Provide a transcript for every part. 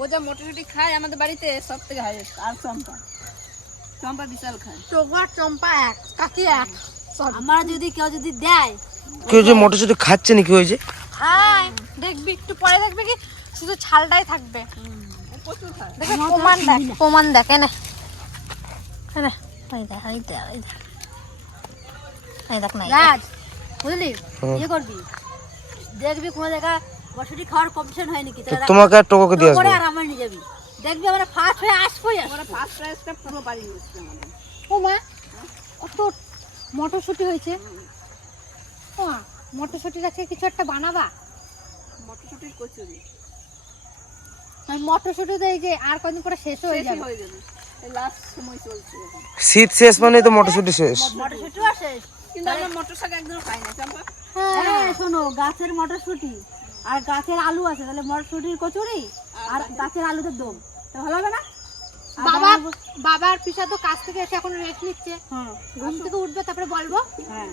ও যা মোটামুটি খায় আমাদের বাড়িতে সব থেকে হাইয়েস্ট আর চম্পা। চম্পা বিশাল খায়। টগর চম্পা এক কাকি এক আমার যদি কেউ যদি দেয় কেউ যে মটরশুটি খাচ্ছে নাকি হয়েছে হ্যাঁ দেখবি একটু পরে দেখবি কি শুধু ছালটাই থাকবে। প্রচুর দেখবে প্রমাণ দেখ প্রমাণ দেখ এনে। এনে এই দেখ এই দেখ এই দেখ। এই দেখ না রাজ বুঝলি? ইয়ে করবি? দেখবি কোনো জায়গা খাওয়ার হয় নাকি তোমাকে আর টোকোকে দিয়ে আসব। আর আমার নিয়ে যাবি। দেখবি আমরা ফার্স্ট হয়ে আসবোই ওরা ফার্স্ট প্রাইজটা পুরো বাড়ি নিচ্ছে ও মা কত মটরশুটি হয়েছে। ও মা মটরশুটি কিছু একটা বানাবা? মটরশুটির কচুরি। মটরশুটি তো এই যে আর কদিন পরে শেষ হয়ে যাবে। হয়ে যাবে। লাস্ট সময় চলছে শীত শেষ মানে তো মটরশুটি শেষ। মটরশুটিও আসে কিন্তু আমরা মটর শাক একদম খাই না চম্পা। হ্যাঁ। শোনো গাছের মটরশুটি। আর গাছের আলু আছে তাহলে মটরশুটির কচুরি আর গাছের আলুতে দম। তো ভালো হবে না? বাবা বানাবো- বাবা আর পিসা তো কাজ থেকে এসে এখন রেস্ট নিচ্ছে। হ্যাঁ। ঘুম থেকে উঠবে তারপরে বলব। হ্যাঁ।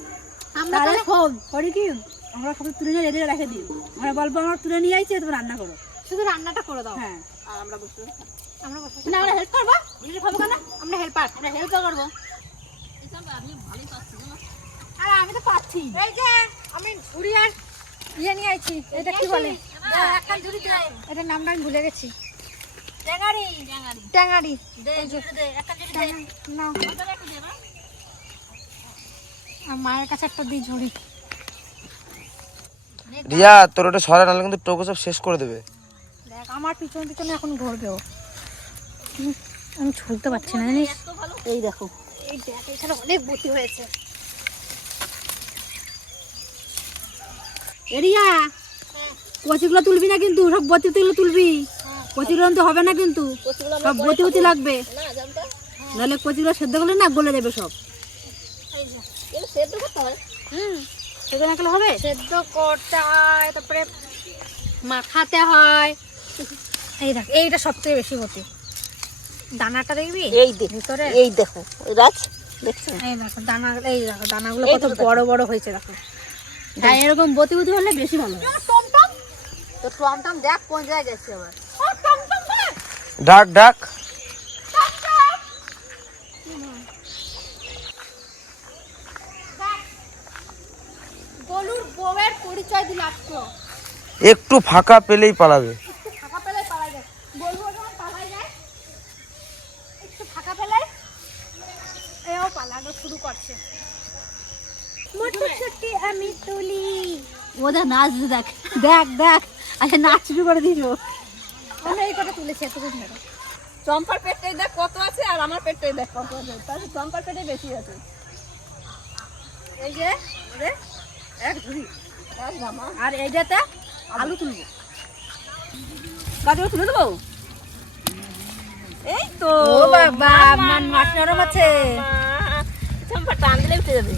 আমরা তাহলে শোন করি কি? আমরা সব তুলে নিয়ে রেডি রেখে দিই। আমরা বলব আমরা তুলে নিয়ে আইছি তুমি রান্না করো। শুধু রান্নাটা করে দাও। হ্যাঁ। আর আমরা বসে আমরা বসে না আমরা হেল্প করব। জিনিস খাব কেন? আমরা হেল্পার আমরা হেল্প করব। আর আমি তো পাচ্ছি। এই যে আমি আর ইয়ে নিয়ে আইছি এটা কি বলে? এটার নামটা আমি ভুলে গেছি। না। আর মায়ের কাছে একটা দিই ঝুড়ি। রিয়া তোর ওটা সরা নাহলে কিন্তু টোকো সব শেষ করে দেবে। দেখ আমার পিছন পিছনে এখন ঘুরবে ও। হুম, আমি ছুলতে পারছি না জানিস? এই দেখো। এই দেখ এখানে অনেক বতি হয়েছে। এরিয়া? কচিগুলো তুলবি না কিন্তু সব বতি তুলে তুলবি। কচিগুলো তো হবে না কিন্তু সব বতি বতি লাগবে। নাহলে কচিগুলো সেদ্ধ করলে না গলে যাবে সব। হুম সেখানে গেলে হবে? সেদ্ধ করতে হয় তারপরে মাখাতে হয়। এই দেখ। এইটা সব থেকে বেশি গতি দানাটা দেখবি? এই দেখ ভিতরে? এই দেখো রাজ দেখছ? এই দেখো দানা এই দেখো দানাগুলো কত বড় বড় হয়েছে দেখো। হ্যাঁ এরকম বতি বতি হলে বেশি ভালো টম তো টমটম দেখ কোন জায়গায় যাচ্ছে আবার। ও টমটম বলে ডাক ডাক। একটু ফাঁকা পেলেই পালাবে একটু ফাঁকা পেলে পালা যায় বলব যখন পালাই যায় একটু ফাঁকা পেলে এও পালানো শুরু করছে মটরশুটি আমি তুলি। ও নাচ দেখ। দেখ দেখ। আচ্ছা নাচ শুরু করে দিল। এই কটা তুলেছি এতক্ষণ ধরে। চম্পার পেটটাই দেখ কত আছে আর আমার পেটটাই দেখ কত আছে। তাহলে চম্পার পেটে বেশি আছে। এই যে এক ঝুড়ি। আর এইটাতে আলু তুলবো। গাছগুলো তুলে দেবো? এই তো বাবা, আপনার মাছ নরম আছে। চম্পা টান দিলে উঠে যাবে।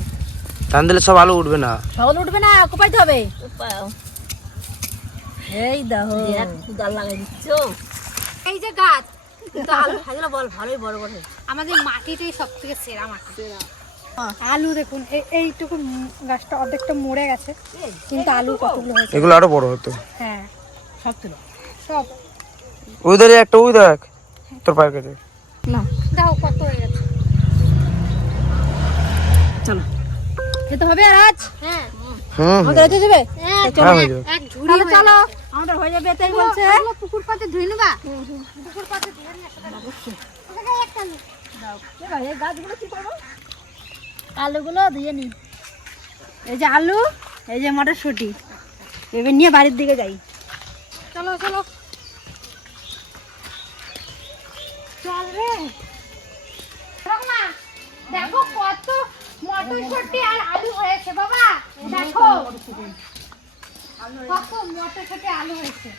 টান দিলে সব আলু উঠবে না। সকাল উঠবে না কোপাইতে হবে। এই দেখো। কুদাল লাগাই দিচ্ছ। এই যে গাছ। কিন্তু আলু খাইলে বল ভালোই বড় বড় আমাদের মাটিটাই সব থেকে সেরা। মাটি আলু দেখুন এই- এইটুকু গাছটা অর্ধেকটা মরে গেছে কিন্তু আলু কতগুলো হয়েছে? এগুলো আরও বড় হতো। হ্যাঁ সব তুলো। সব। ওই ধরে একটা ওই দেখ। তোর পায়ের কাছে। দেখো কত হয়ে গেছে। চলো। খেতে হবে আর আজ? হ্যাঁ। হুম হুম। আমাদের যেতে দেবে? হ্যাঁ হ্যাঁ হয়ে যাবে। এক ঝুড়ি চলো। আমাদের হয়ে যাবে তাই বলছে। পুকুর পাতে ধুয়ে নেবা? পুকুর পাতে আলু। এবার এই গাছগুলো কি করব? আলুগুলো ধুয়ে নি এই যে আলু এই যে মটরশুঁটি। এবার নিয়ে বাড়ির দিকে যাই। চলো চলো। চল রে। দেখো দেখো কত মটরশুটি আর আলু হয়েছে বাবা। দেখো। কত মটরশুটি আলু হয়েছে।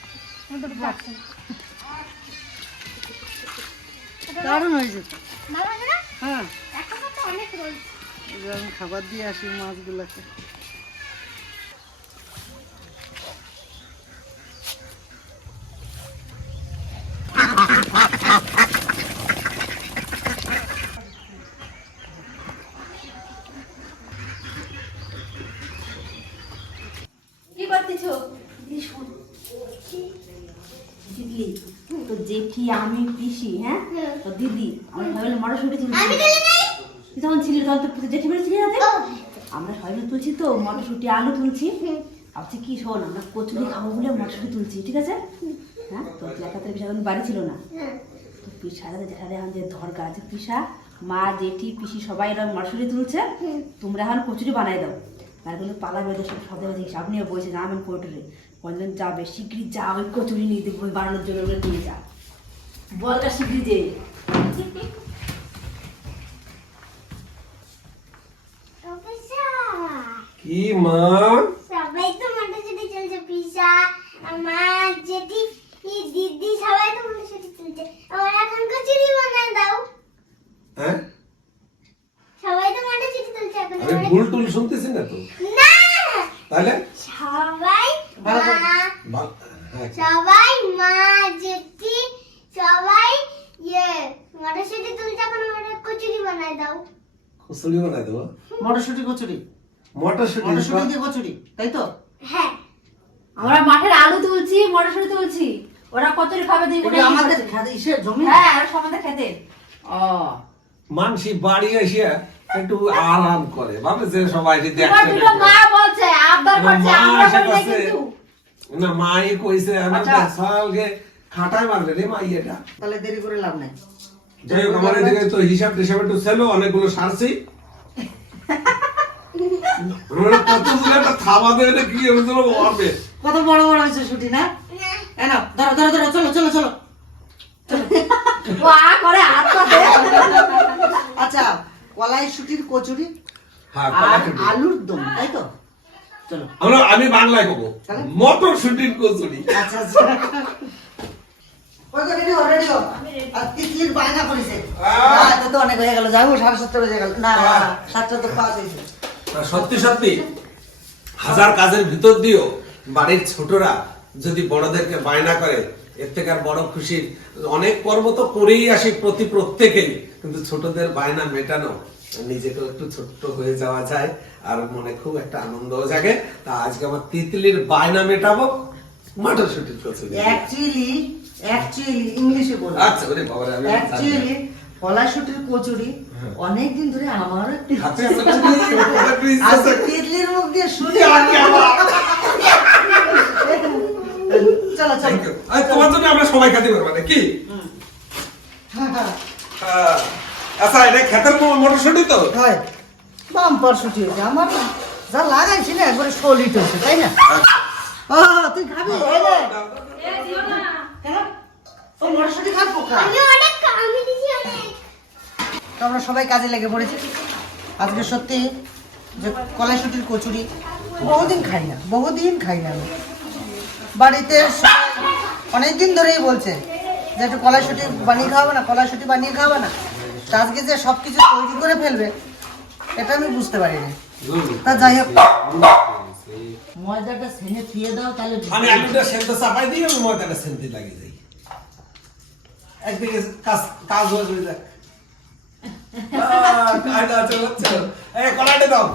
দারুণ হয়েছে? হ্যাঁ। এখনও তো অনেক রয়েছে। খাবার দিয়ে আসি মাছগুলোকে কি করতেছো ইডলি তো জেঠি আমি পিসি হ্যাঁ? তো দিদি আমরা সবাই মিলে মটরশুঁটি তুলছি তুই তখন ছিলি তখন তো জেঠি ছিলি না আমরা সবাই মিলে তুলছি তো মটরশুঁটি আলু তুলছি। ভাবছি কি শোন আমরা কচুরি খাব বলে মটরশুঁটি তুলছি ঠিক আছে? হ্যাঁ? তো জ্যাঠাতে পিসা এখন বাড়ি ছিল না। তো পিসারা জ্যাঠারে এখন যে ধর গাছে পিসা মা জেঠি পিসি সবাই এরকম মটরশুঁটি তুলছে। তোমরা এখন কচুরি বানাই দাও। তারগুলো পালা বেঁধে সব সব জায়গা থেকে আপনিও বসে যাবেন কোর্টারে। পঞ্জন যাবে শিগগিরি যা ওই কচুরি নিয়ে বানানোর জন্য ওগুলো নিয়ে যা। বলটা শিগগিরি যে কি মা? সবাই তো মটরশুটি চলছে পিসা আমার এই দিদি সবাই তো মটরশুটি চলছে। আমার এখন কচুরি বানায় দাও। হ্যাঁ? সবাই তো মটরশুটি চলছে এখন আমার- ভুল টুল শুনতেছি না তো। না! তাহলে? সবাই মা হ্যাঁ, সবাই মা জেঠি সবাই ইয়ে মটরশুটি এখন আমার কচুরি বানায় দাও। কচুরি বানাই দেবো? মটরশুটি কচুরি। মটরশুটি মটরশুটি দিয়ে কচুরি তাই তো? হ্যাঁ। আমরা মাঠের আলু তুলছি মটরশুঁটি তুলছি। ওরা কচুরি খাবে দিই আমাদের খাতে ইসের জমি? হ্যাঁ আর খেতে। ও। মানসি বাড়ি এসে একটু আরাম করে ভাবে যে সবাই তোমার মা বলছে আবদার করছে আমরা বলি না কিন্তু। না মাই কইছে আমি। সালকে খাটাই মারবে রে মা এটা। তাহলে দেরি করে লাভ নাই। যাই হোক আমার এদিকে তো হিসাব টিসাব একটু ছিল অনেকগুলো সারছি। আমরা একটা থাবা দেবে কি এগুলো হবে কত বড় বড় হয়েছে ছুটি না? এনো ধরো ধরো ধরো চলো চলো চলো। ও করে হাত পাতে আচ্ছা কলাই শুটির কচুরি হ্যাঁ আলুর দম তাই তো? চলো। আমরা আমি বাংলায় কব? মটর শুটির কচুরি। আচ্ছা আচ্ছা। ওই তো রেডি হো আর তিতলির বায়না করেছে। আহ! তো অনেক হয়ে গেল। যাব সাড়ে সাতটা বেজে গেল। না না, না, সাতটা তো পাঁচ হয়েছে। সত্যি সত্যি হাজার কাজের ভিতর দিয়েও বাড়ির ছোটরা যদি বড়দেরকে বায়না করে এর থেকে আর বড় খুশির অনেক পর্ব তো করেই আসি প্রতি প্রত্যেকেই কিন্তু ছোটদের বায়না মেটানো নিজেকে একটু ছোট্ট হয়ে যাওয়া যায় আর মনে খুব একটা আনন্দও জাগে। তা আজকে আমার তিতলির বায়না মেটাবো মটরশুটির কচুরি অ্যাকচুয়ালি অ্যাকচুয়ালি ইংলিশে বলো আচ্ছা ওরে বাবারে আমি অ্যাকচুয়ালি কলাশুটির কচুরি অনেক দিন ধরে আমার একটু। তিতলির মুখ দিয়ে শুনে চলো চলো। তোমার জন্য আমরা সবাই খেতে পারব নাকি? হ্যাঁ। আচ্ছা এটা খেতের মটরশুঁটি তো? হয়। বাম্পার শুটি হয়েছে। আমার যা লাগাইছি না একবারে হয়েছে তাই না? তুই খাবি। কেন? মটরশুঁটি খাস পোকা তো আমরা সবাই কাজে লেগে পড়েছি। আজকে সত্যি যে কলাইশুটির কচুরি বহুদিন খাই না বহুদিন খাই না আমি। বাড়িতে অনেক দিন ধরেই বলছে যে একটু কলাইশুটি বানিয়ে খাওয়াবে না কলাইশুটি বানিয়ে খাওয়াবে না। তা আজকে যে সব কিছু তৈরি করে ফেলবে এটা আমি বুঝতে পারিনি। তা যাই হোক। ময়দাটা সেনে দাও তাহলে আমি আলুটা সেদ্ধ চাপাই দিই আমি ময়দাটা সেনতে লাগিয়ে একদিকে কাজ কাজ হয়ে যাক দাও।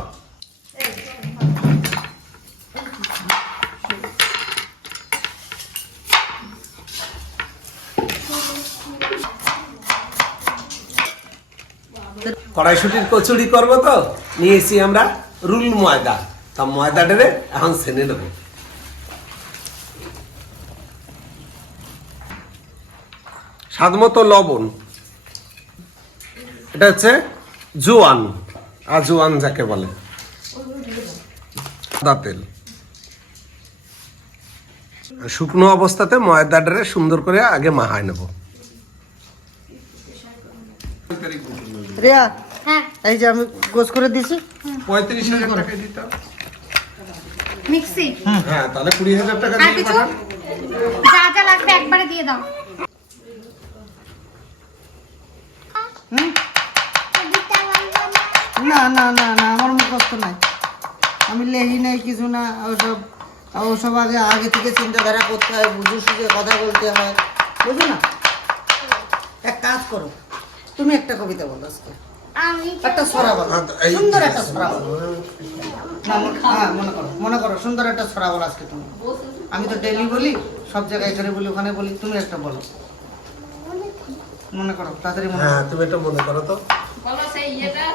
কড়াইশুটির কচুরি করব তো? নিয়েছি আমরা রুল ময়দা। তা ময়দা ময়দাটারে এখন সেনে নেব। স্বাদ মতো লবণ। এটা হচ্ছে জোয়ান আজোয়ান যাকে বলে। সাদা তেল। শুকনো অবস্থাতে ময়দাটারে সুন্দর করে আগে মাহায় নেব। রিয়া হ্যাঁ এই যে আমি গোছ করে দিছি। পঁয়ত্রিশ হাজার টাকা দিতাম। মিক্সি। হ্যাঁ তাহলে কুড়ি হাজার টাকা দিয়ে কিছু? যা যা লাগবে একবারে দিয়ে দাও। না না না না আমার মুখস্থ নাই। আমি লেহি নাই কিছু না ওসব ওসব আগে আগে থেকে চিন্তাধারা করতে হয় বুঝে সুঝে কথা বলতে হয়। বুঝো না? এক কাজ করো তুমি একটা কবিতা বলো আজকে। একটা ছড়া বলো। হ্যাঁ, সুন্দর একটা ছড়া বলো। না মনে- হ্যাঁ মনে করো মনে করো সুন্দর একটা ছড়া বলো আজকে তুমি। আমি তো ডেলি বলি সব জায়গায় এখানে বলি ওখানে বলি তুমি একটা বলো। মনে করো। তাড়াতাড়ি মনে হ্যাঁ তুমি এটা মনে করো তো। বলো সেই ইয়েটা।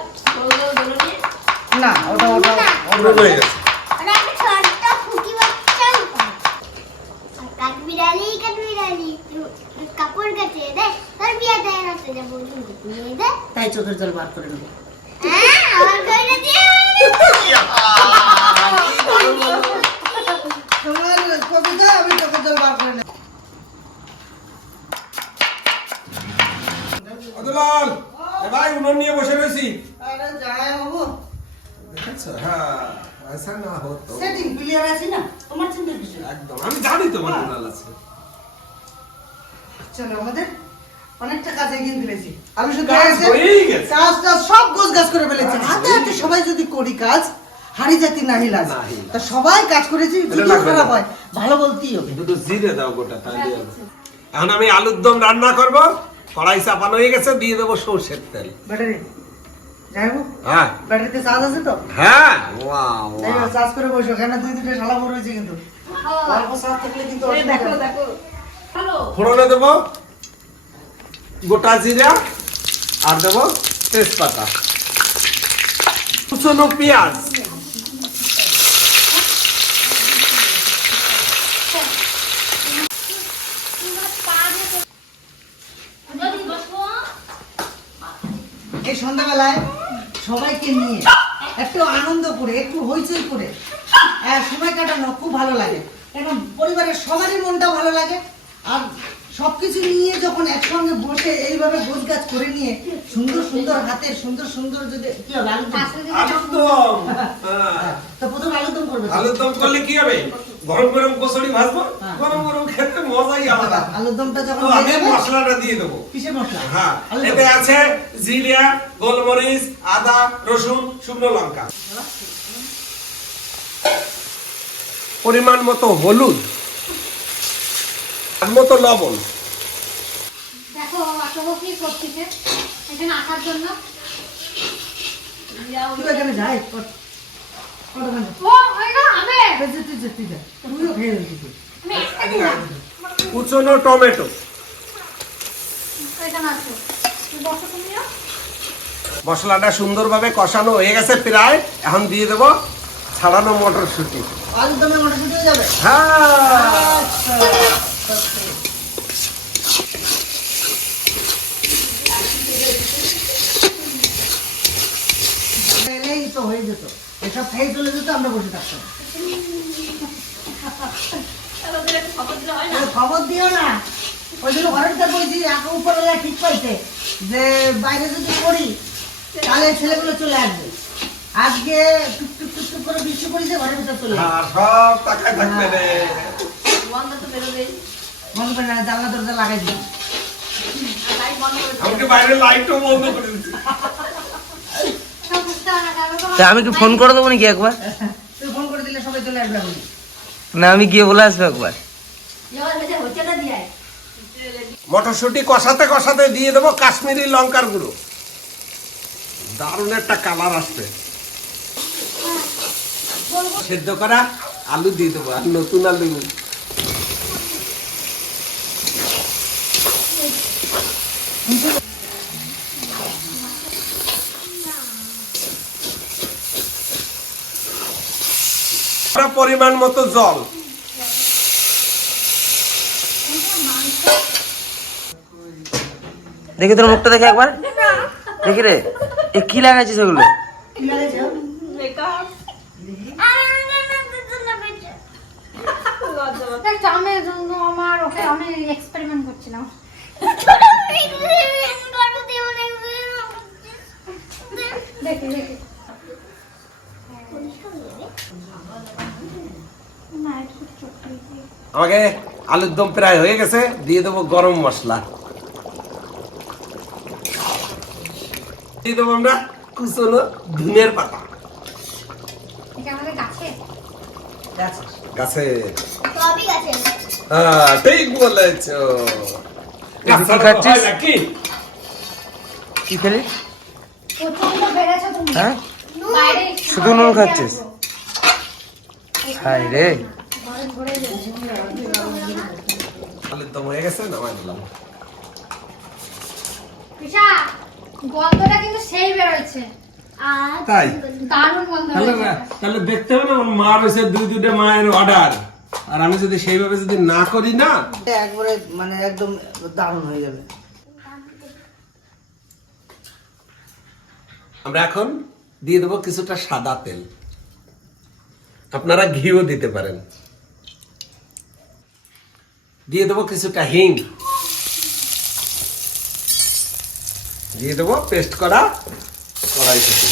না। ওটা ওটা পুরো হয়ে গেছে মানে একটা ছোট্ট খুকি বাচ্চাও করে। আর কাঠবিড়ালি কাঠবিড়ালি কাপড় কাটে দে তোর বিয়ে দেয় না তো যাব বিয়ে দে। তাই চোখের জল বার করে নেব হ্যাঁ আমার কইরা দিয়ে কবিতা আমি চোখের জল বার করে নেব অদলাল এ ভাই উনুন নিয়ে বসে রয়েছি। আরে জামাই বাবু। দেখেছ? হ্যাঁ ऐसा না হতো। সেটিং ক্লিয়ার আছে না? তোমার চিন্তা কিছু একদম আমি জানি তোমার উনাল আছে। চলো আমাদের অনেকটা কাজ এগিয়ে ফেলেছি। আমি শুধু কাজ এসে হয়েই গেছে। কাজ টাজ সব গোছ গাছ করে ফেলেছি। হাতে হাতে সবাই যদি করি কাজ হাড়ি জাতি নাহি লাজ তা সবাই কাজ করেছি যদি খারাপ হয়। ভালো বলতেই হবে। দুটো জিরে দাও গোটা তাহলে এখন আমি আলুর দম রান্না করব। কড়াই চাপানো হয়ে গেছে দিয়ে দেবো সর্ষের তেল। ব্যাটারি যাই হোক। হ্যাঁ। ব্যাটারিতে চার্জ আছে তো? হ্যাঁ ওয়াও তাই চার্জ করে বসো। কেন দুই দুটো শালা বড় হয়েছে কিন্তু। অল্প চার্জ থাকলে কিন্তু দেখো দেখো। ফোড়নে দেবো গোটা জিরা আর দেবো তেজপাতা। কুচনো পেঁয়াজ। এই সন্ধ্যাবেলায় সবাইকে নিয়ে একটু আনন্দ করে একটু হইচই করে আহ, সময় কাটানো খুব ভালো লাগে। এবং পরিবারের সবারই মনটা ভালো লাগে। আর সবকিছু নিয়ে যখন একসঙ্গে বসে এইভাবে গোছ গাছ করে নিয়ে সুন্দর সুন্দর হাতের সুন্দর সুন্দর যদি কি হবে হ্যাঁ। তো প্রথমে আলুর করবে তো? আলুর দম করলে কি হবে? গরম গরম কচুরি ভাজবো হ্যাঁ। গরম গরম খেতে মজাই আলাদা। আলুর দমটা যখন আমি মশলাটা দিয়ে দেবো। কিসের মশলা? হ্যাঁ। এতে আছে জিরা গোলমরিচ আদা রসুন শুকনো লঙ্কা। পরিমাণ মতো হলুদ। আর মতো লবণ। দেখো কি করতেছে? এখানে আসার জন্য। কুচনো টমেটো। মশলাটা সুন্দরভাবে কষানো হয়ে গেছে প্রায়। এখন দিয়ে দেবো ছাড়ানো মটরশুঁটি। মটরশুঁটিও যাবে? হ্যাঁ। এলেই তো হয়ে যেত। এসব খেয়ে চলে যেত আমরা বসে থাকতাম। তাহলে ওদের একটু খবর দিলে না। ওই খবর দিও না। ওই জন্য ঘরের বলছি উপরওয়ালা ঠিক পাইছে যে বাইরে যদি করি তাহলে ছেলেগুলো চলে আসবে। আজকে টুক টুক টুক টুক করে বৃষ্টি পড়েছে ঘরের ভিতর চলে আসবে হ্যাঁ, সব টাকায় থাকবে রে। তো বেরোবেই। মনে করে না জানলা দরজা লাগাই বন্ধ বন্ধ আমি কি ফোন করে দেবো নাকি একবার? ফোন করে দিলে সবাই চলে আসবে না আমি গিয়ে বলে আসব একবার। মটরশুঁটি কষাতে কষাতে দিয়ে দেবো কাশ্মীরি লঙ্কার গুঁড়ো। দারুণ একটা কালার আসবে। সেদ্ধ করা আলু দিয়ে দেবো আর নতুন আলু। পরিমাণ মতো জল। দেখি তোর মুখটা দেখে একবার। দেখি রে এ কি লাগাইছিস। দেখ আমের জন্য আমার ওকে আমি এক্সপেরিমেন্ট করছিলাম। আমাকে আলুর দম প্রায় হয়ে গেছে দিয়ে দেবো গরম মশলা। দিয়ে দেবো আমরা কুচনো ধুনের পাতা। গাছে? হ্যাঁ ঠিক বলেছ। কি খাচ্ছিস? কি খেলি? হ্যাঁ? শুধু নুন খাচ্ছিস? হাই রে। হয়ে গেছে নামাই দিলাম। পিসা গন্ধটা কিন্তু সেই বেরোচ্ছে। তাই? দারুণ গন্ধ তাহলে দেখতে হবে না মা রয়েছে দুই দুইটা মায়ের অর্ডার আর আমি যদি সেইভাবে যদি না করি না একবারে মানে একদম দারুণ হয়ে যাবে। আমরা এখন দিয়ে দেবো কিছুটা সাদা তেল। আপনারা ঘিও দিতে পারেন। দিয়ে দেবো কিছুটা হিং। দিয়ে দেবো পেস্ট করা কড়াইশুটি।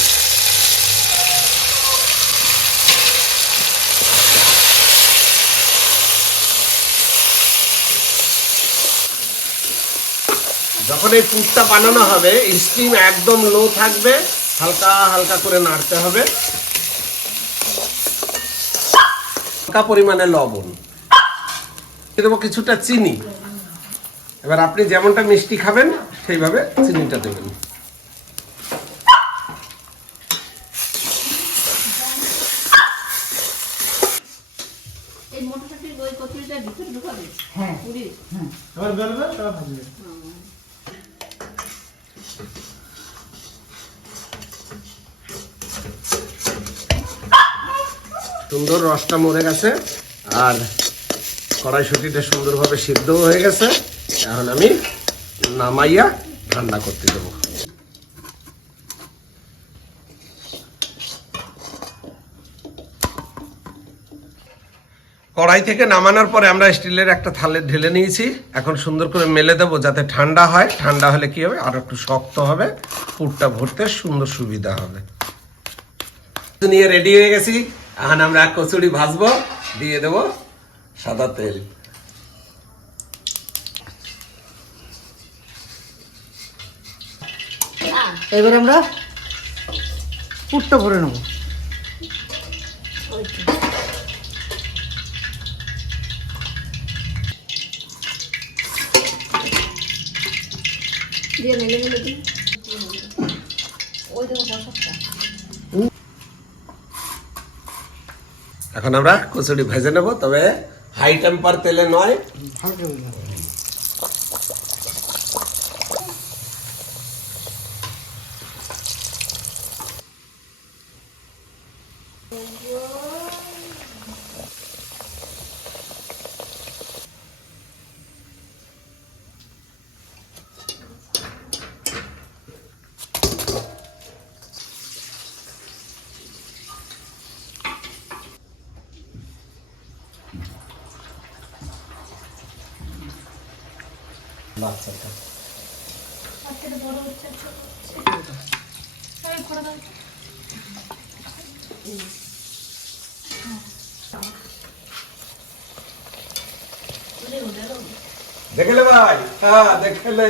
যখন এই পুরটা বানানো হবে। স্টিম একদম লো থাকবে। হালকা হালকা করে নাড়তে হবে। হালকা পরিমাণে লবণ। দেবো কিছুটা চিনি। এবার আপনি যেমনটা মিষ্টি খাবেন সেইভাবে চিনিটা দেবেন। এই মটরশুটির ওই কচুরিটার ভিতরে ঢুকাবে হ্যাঁ পুরি সুন্দর রসটা মরে গেছে আর কড়াইশুটিটা সুন্দরভাবে সিদ্ধ হয়ে গেছে। এখন আমি নামাইয়া ঠান্ডা করতে দেবো। কড়াই থেকে নামানোর পরে আমরা স্টিলের একটা থালে ঢেলে নিয়েছি। এখন সুন্দর করে মেলে দেবো যাতে ঠান্ডা হয়। ঠান্ডা হলে কি হবে? আর একটু শক্ত হবে। পুরটা ভরতে সুন্দর সুবিধা হবে। নিয়ে রেডি হয়ে গেছি। এখন আমরা কচুরি ভাজবো দিয়ে দেবো সাদা তেল। এবার আমরা পুরটা ভরে নেব। দিয়ে মেলে মেলে দিন ওই দেখো এখন আমরা কচুরি ভেজে নেব তবে হাই টেম্পার তেলে নয় হালকা হয়ে যাবে। দেখলে ভাই? হ্যাঁ দেখলে।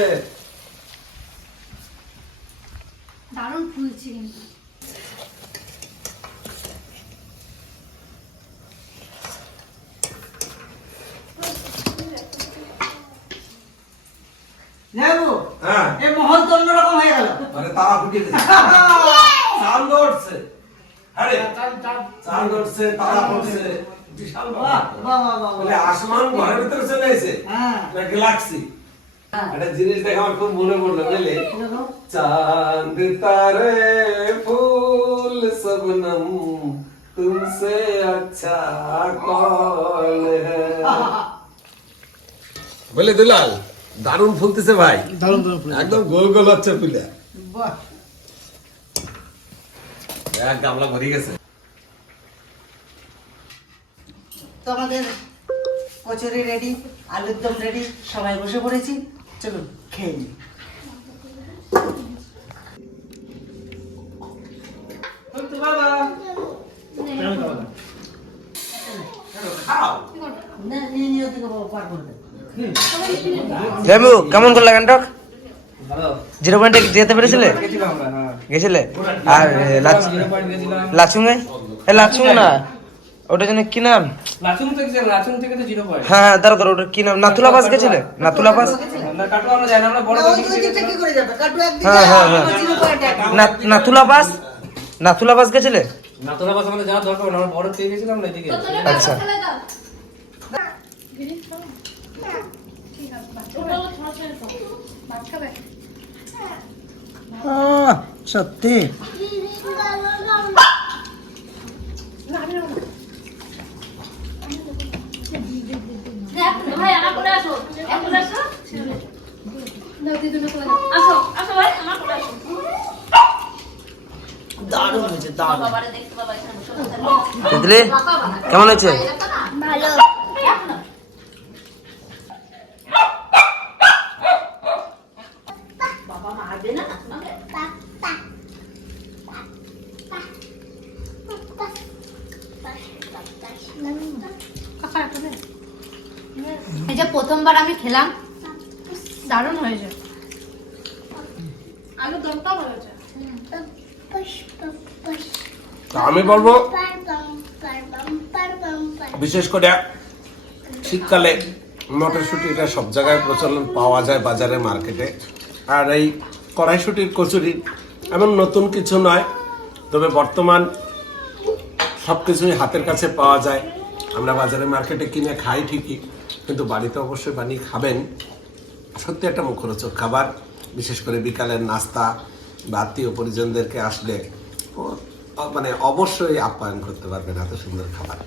দারুণ ফুলছে কিন্তু। যাব হ্যাঁ। এই মহল তো অন্যরকম হয়ে গেল। মানে তারা ফুটে আরে তারা ফুটছে বিশাল আসমান ঘরের হ্যাঁ। একটা জিনিস দেখে আমার খুব মনে পড়ল বুঝলে? চাঁদ তারে ফুল সবনম তুমসে আচ্ছা কল বলে দুলাল দারুণ ফুলতেছে ভাই। দারুণ দারুণ ফুল। একদম গোল গোল হচ্ছে ফুলে। বাহ। এক গামলা ভরে গেছে। তোমাদের কচুরি রেডি আলুর দম রেডি সবাই বসে পড়েছি। চলুন খেয়ে নিই। জামু কেমন করলা গানটক জিরো পয়েন্টে যেতে পেরেছিলে? গেছিলে? আর লাচুঙে? এ লাচুং না? ওটা যেন কি নাম? লাচুং থেকে যে লাচুং থেকে তো জিরো পয়েন্ট। হ্যাঁ হ্যাঁ দাঁড়া দাঁড়া ওটা কি নাম? নাথুলা পাস গেছিলে? নাথুলা পাস কাটু আমরা জানি আমরা বড় কি করে যাবে। কাটু একদিকে হ্যাঁ, হ্যাঁ, হ্যাঁ। জিরো পয়েন্ট এক। না- নাথুলা পাস নাথুলা পাস গেছিলে না তোরা বাস আমাদের যাওয়ার দরকার না আমরা বড় পেয়ে গেছিলাম না এদিকে। আচ্ছা। সত্যি ভাই আমার কোলে আসো এক কোলে আসো আসো আসো ভাই আমার কোলে আসো। দারুণ হয়েছে দারুণ। কেমন হয়েছে ভালো বাবা মারবে না তোমাকে এই যে প্রথমবার আমি খেলাম দারুণ হয়েছে আলু দমটাও ভালো হয়েছে তা আমি বলব, বিশেষ করে শীতকালে মটরশুঁটিটা সব জায়গায় প্রচলন পাওয়া যায় বাজারে, মার্কেটে। আর এই কড়াইশুঁটির কচুরি এমন নতুন কিছু নয়, তবে বর্তমান সব কিছুই হাতের কাছে পাওয়া যায়। আমরা বাজারে মার্কেটে কিনে খাই ঠিকই, কিন্তু বাড়িতে অবশ্যই বানিয়ে খাবেন। সত্যি একটা মুখরোচক খাবার, বিশেষ করে বিকালের নাস্তা বা আত্মীয় পরিজনদেরকে আসলে মানে অবশ্যই আপ্যায়ন করতে পারবেন এত সুন্দর খাবার।